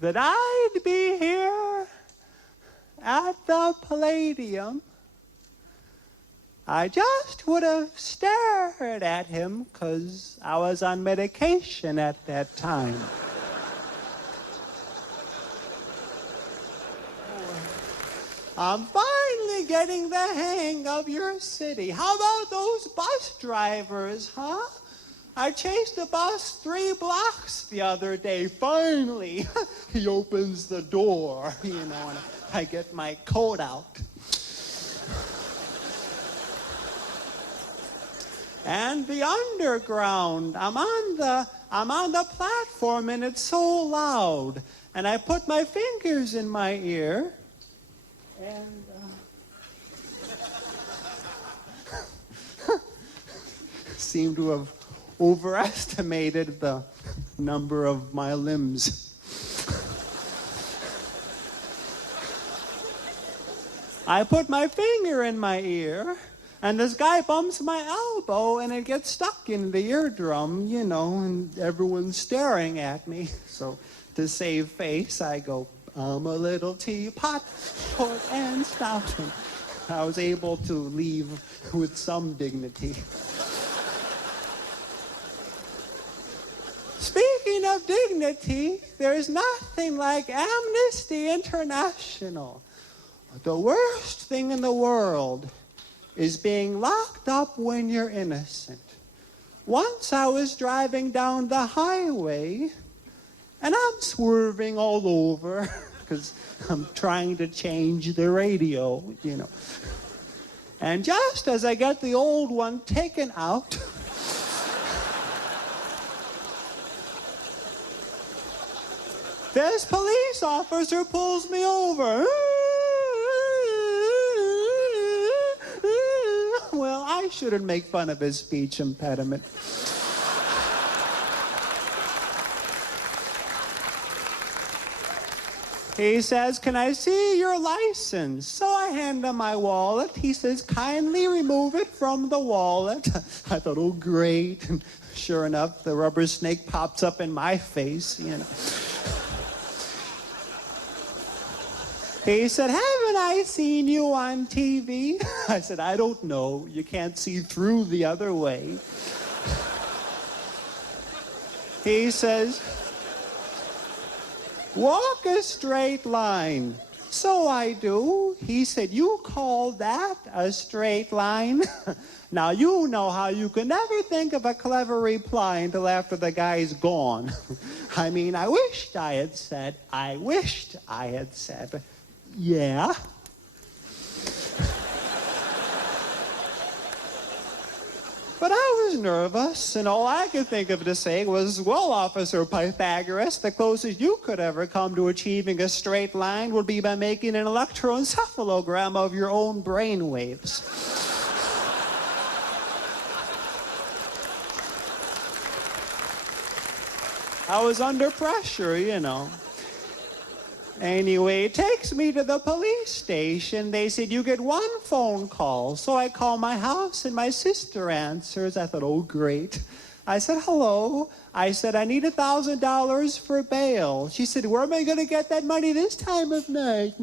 that I'd be here at the Palladium, I just would have stared at him because I was on medication at that time. I'm finally getting the hang of your city. How about those bus drivers, huh? I chased a bus 3 blocks the other day. Finally, he opens the door, you know, and I get my coat out. And the underground, I'm on the platform and it's so loud. And I put my fingers in my ear and seem to have overestimated the number of my limbs. I put my finger in my ear, and this guy bumps my elbow, and it gets stuck in the eardrum, you know, and everyone's staring at me. So to save face, I go, I'm a little teapot, short and stout. And I was able to leave with some dignity. Speaking of dignity, there's nothing like Amnesty International. The worst thing in the world is being locked up when you're innocent. Once I was driving down the highway, and I'm swerving all over because I'm trying to change the radio, you know. And just as I get the old one taken out, this police officer pulls me over. Well, I shouldn't make fun of his speech impediment. He says, can I see your license? So I hand him my wallet. He says, kindly remove it from the wallet. I thought, oh, great. And sure enough, the rubber snake pops up in my face, you know. He said, haven't I seen you on TV? I said, I don't know. You can't see through the other way. He says, walk a straight line. So I do. He said, you call that a straight line? Now, you know how you can never think of a clever reply until after the guy's gone. I mean, I wished I had said, yeah. But I was nervous, and all I could think of to say was, well, Officer Pythagoras, the closest you could ever come to achieving a straight line would be by making an electroencephalogram of your own brain waves. I was under pressure, you know. Anyway, it takes me to the police station. They said, you get 1 phone call. So I call my house, and my sister answers. I thought, oh, great. I said, hello. I said, I need $1,000 for bail. She said, where am I going to get that money this time of night?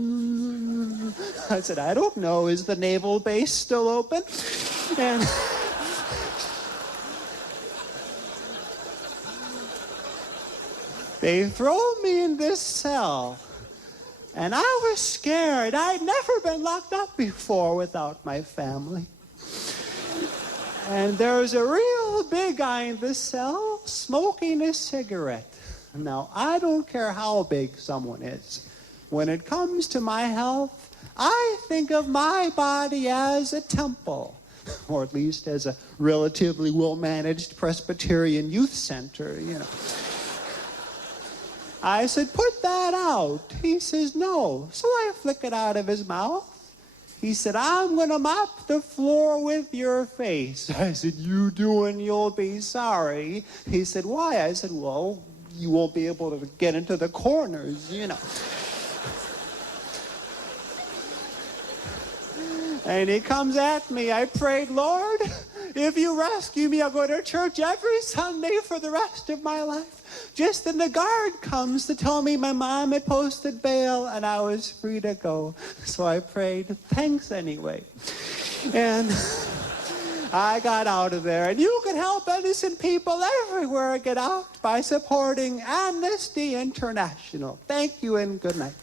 I said, I don't know. Is the naval base still open? And they throw me in this cell. And I was scared. I'd never been locked up before without my family. And there was a real big guy in the cell smoking a cigarette. Now, I don't care how big someone is. When it comes to my health, I think of my body as a temple, or at least as a relatively well-managed Presbyterian youth center, you know. I said, put that out. He says, no. So I flick it out of his mouth. He said, I'm going to mop the floor with your face. I said, you do and you'll be sorry. He said, why? I said, well, you won't be able to get into the corners, you know. And he comes at me. I prayed, Lord, if you rescue me, I'll go to church every Sunday for the rest of my life. Just then the guard comes to tell me my mom had posted bail and I was free to go. So I prayed, thanks anyway. And I got out of there. And you can help innocent people everywhere get out by supporting Amnesty International. Thank you and good night.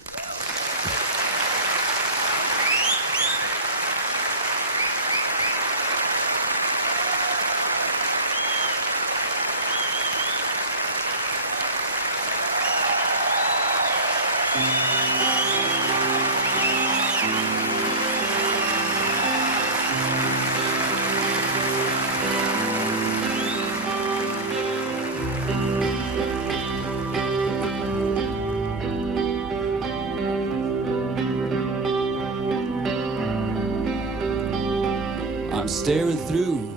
I'm staring through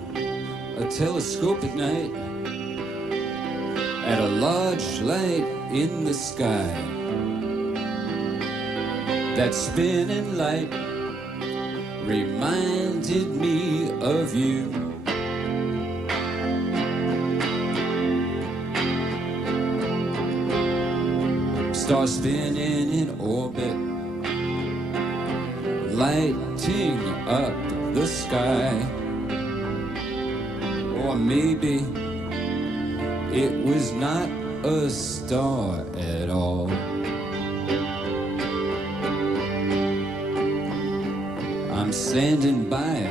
a telescope at night at a large light in the sky. That spinning light reminded me of you. Stars spinning in orbit, lighting up the sky. Or maybe it was not a star at all. I'm standing by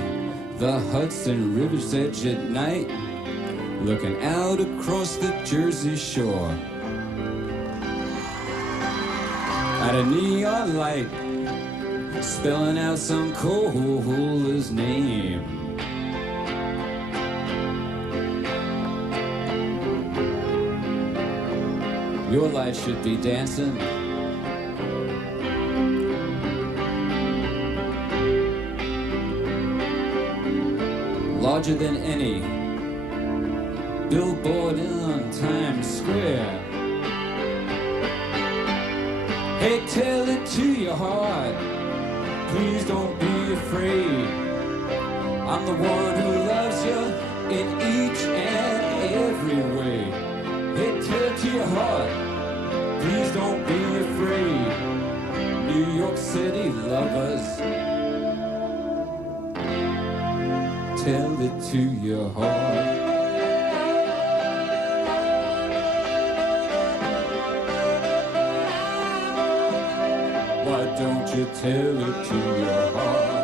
the Hudson River's edge at night, looking out across the Jersey shore at a neon light spelling out some cobbler's name. Your light should be dancing. Larger than any billboard in Times Square. Hey, tell it to your heart. Please don't be afraid. I'm the one who loves you in each and every way. Hey, tell it to your heart. Please don't be afraid. New York City lovers. Tell it to your heart. Why don't you tell it to your heart?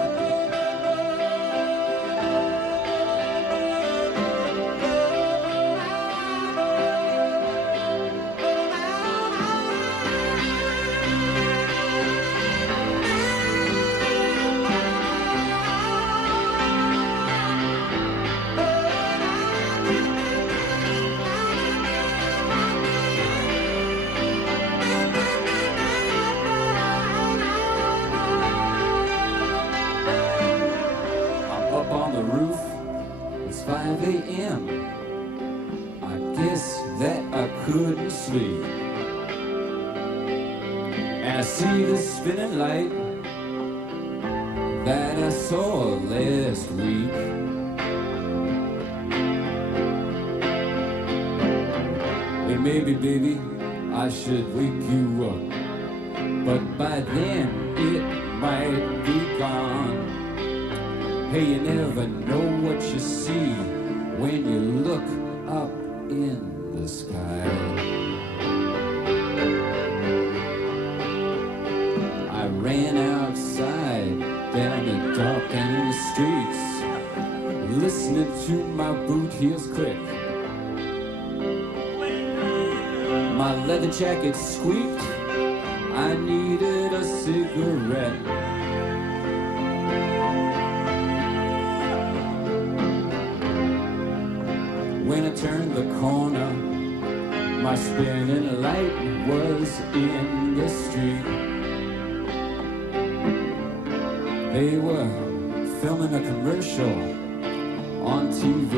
Up on the roof, it's 5 a.m. I guess that I couldn't sleep. And I see the spinning light that I saw last week. Hey, maybe, baby, I should wake you up, but by then it might be gone. Hey, you never know what you see when you look up in the sky. I ran outside down the darkened streets, listening to my boot heels click. My leather jacket squeaked. I needed a cigarette. When I turned the corner, My spinning light was in the street. They were filming a commercial on TV.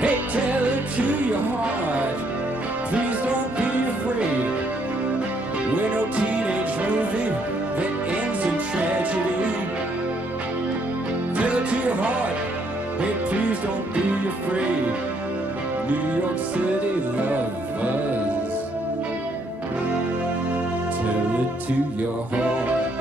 Hey, tell it to your heart, please don't be afraid. We're no teenage movie that ends in tragedy. Tell it to your heart, hey, please don't be afraid. New York City lovers. Tell it to your heart.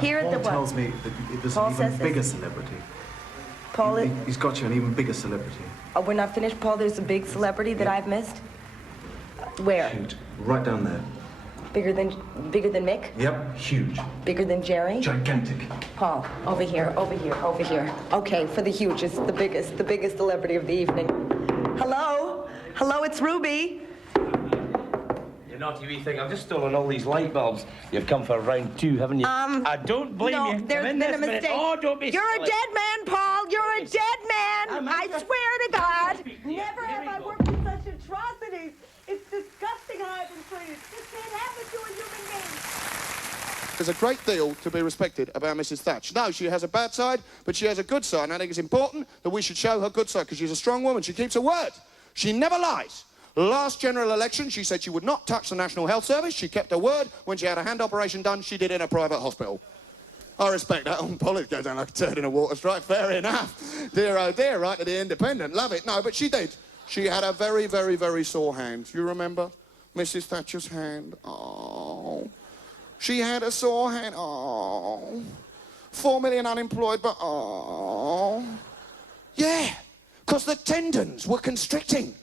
Here at the Paul tells me that there's Paul an even says bigger this. celebrity. Paul, He's got you an even bigger celebrity. oh, we're not finished. Paul, there's a big celebrity that I've missed. Where? Shoot. Right down there. Bigger than Mick? Yep, huge. Bigger than Jerry? Gigantic. Paul, over here, over here, over here. Okay, for the hugest, the biggest celebrity of the evening. Hello? Hello, it's Ruby. You naughty wee thing, I've just stolen all these light bulbs. You've come for round two, haven't you? I don't blame no, you. There's Come in been this a minute. mistake. Oh, don't be You're silly. a dead man, Paul. You're a dead man. I swear to God. Never have I worked with such atrocities. It's disgusting how I've been treated. This can't happen to a human being. There's a great deal to be respected about Mrs. Thatch. No, she has a bad side, but she has a good side. And I think it's important that we should show her good side because she's a strong woman. She keeps her word. She never lies. Last general election, she said she would not touch the National Health Service. She kept her word. When she had a hand operation done, she did it in a private hospital. I respect that. Oh, Polly goes down like a turd in a water strike. Fair enough. Dear, oh dear, right to the independent. Love it. No, but she did. She had a very, very, very sore hand. You remember Mrs. Thatcher's hand? Oh. She had a sore hand. Oh. 4 million unemployed, but oh. Yeah, because the tendons were constricting.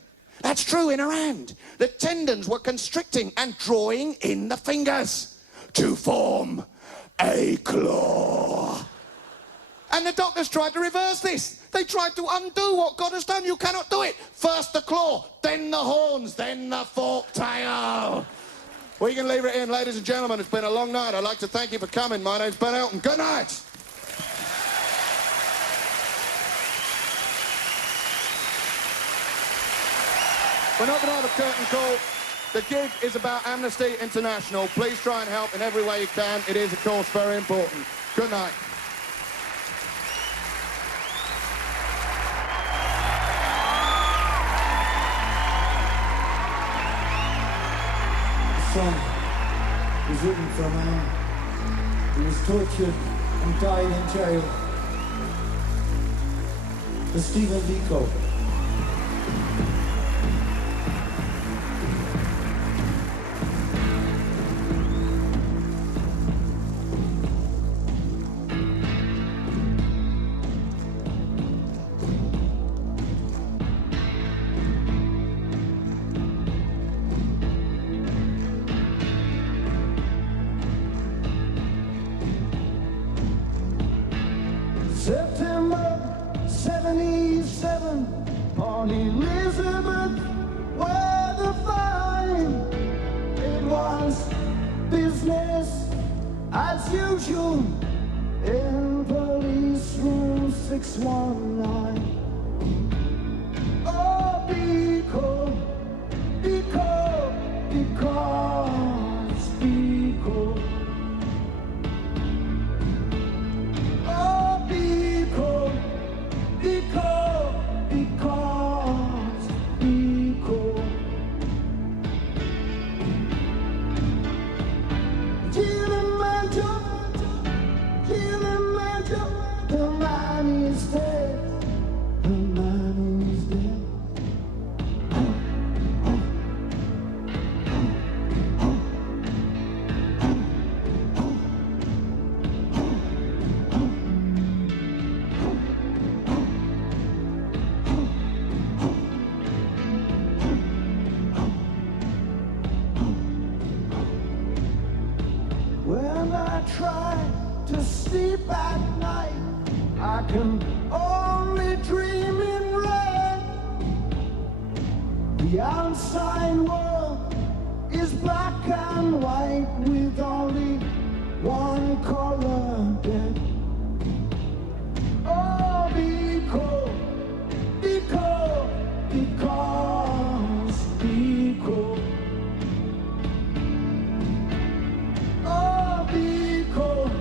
That's true, in her hand. The tendons were constricting and drawing in the fingers to form a claw. And the doctors tried to reverse this. They tried to undo what God has done. You cannot do it. First the claw, then the horns, then the forked tail. We can leave it in, ladies and gentlemen. It's been a long night. I'd like to thank you for coming. My name's Ben Elton. Good night. We're not going to have a curtain call. The gig is about Amnesty International. Please try and help in every way you can. It is, of course, very important. Good night. The song was written for a man who was tortured and died in jail. For Stephen Biko. September 77 on Elizabeth Weatherfine. It was business as usual in police room 619. Oh, Biko, Biko, at night. I can only dream in red. The outside world is black and white with only one color dead. Oh, because, because, because, because. Oh, because,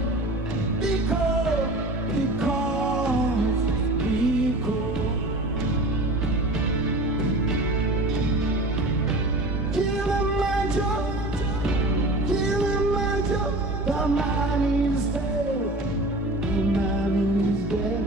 because, because, because. Kilimanjaro, the man is dead, the man is dead.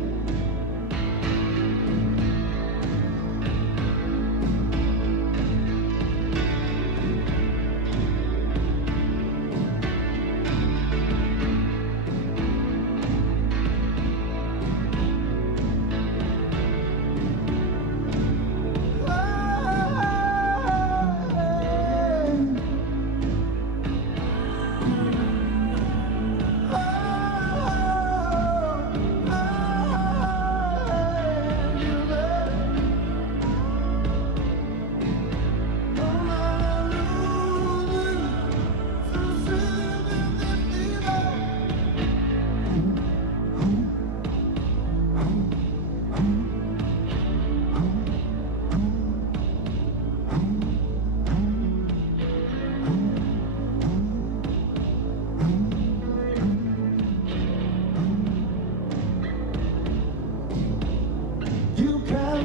You can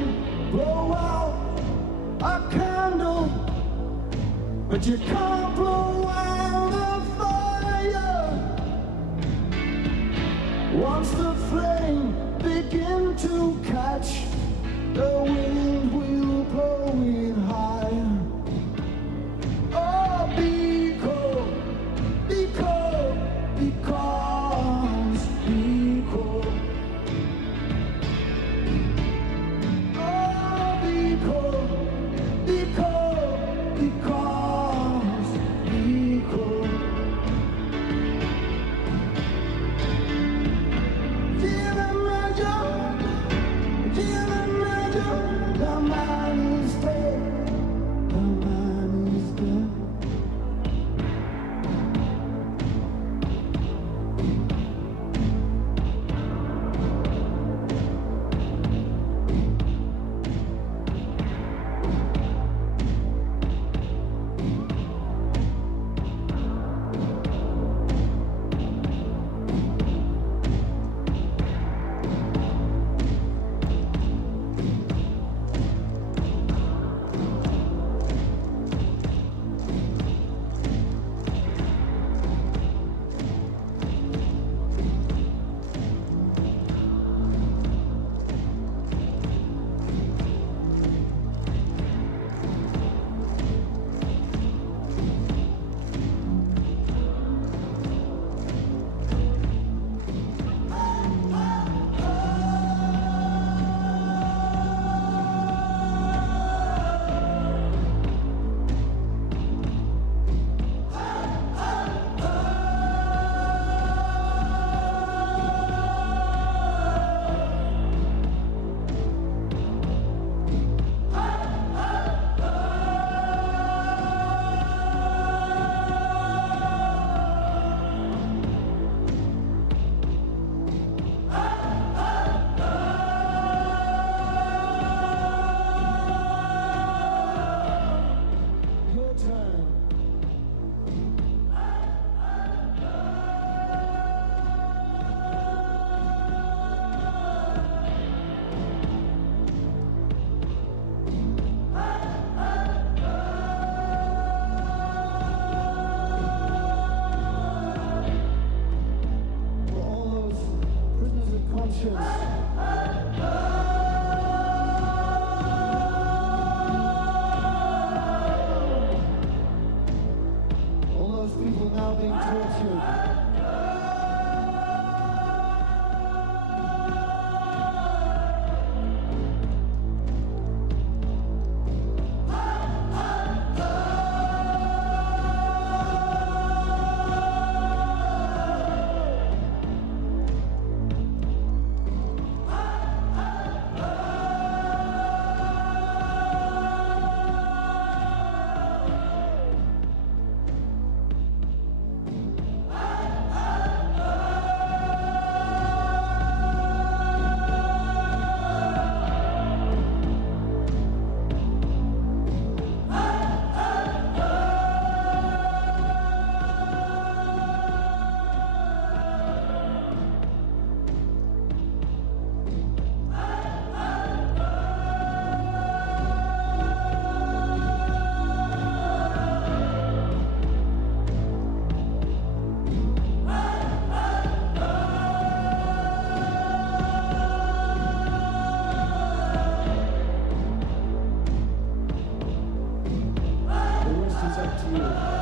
blow out a candle, but you can't blow out a fire. Once the flame begin to catch, the wind will blow it higher. Oh, because, because, because, because. Oh, because, because, because, because. Kilimanjaro, Kilimanjaro. you.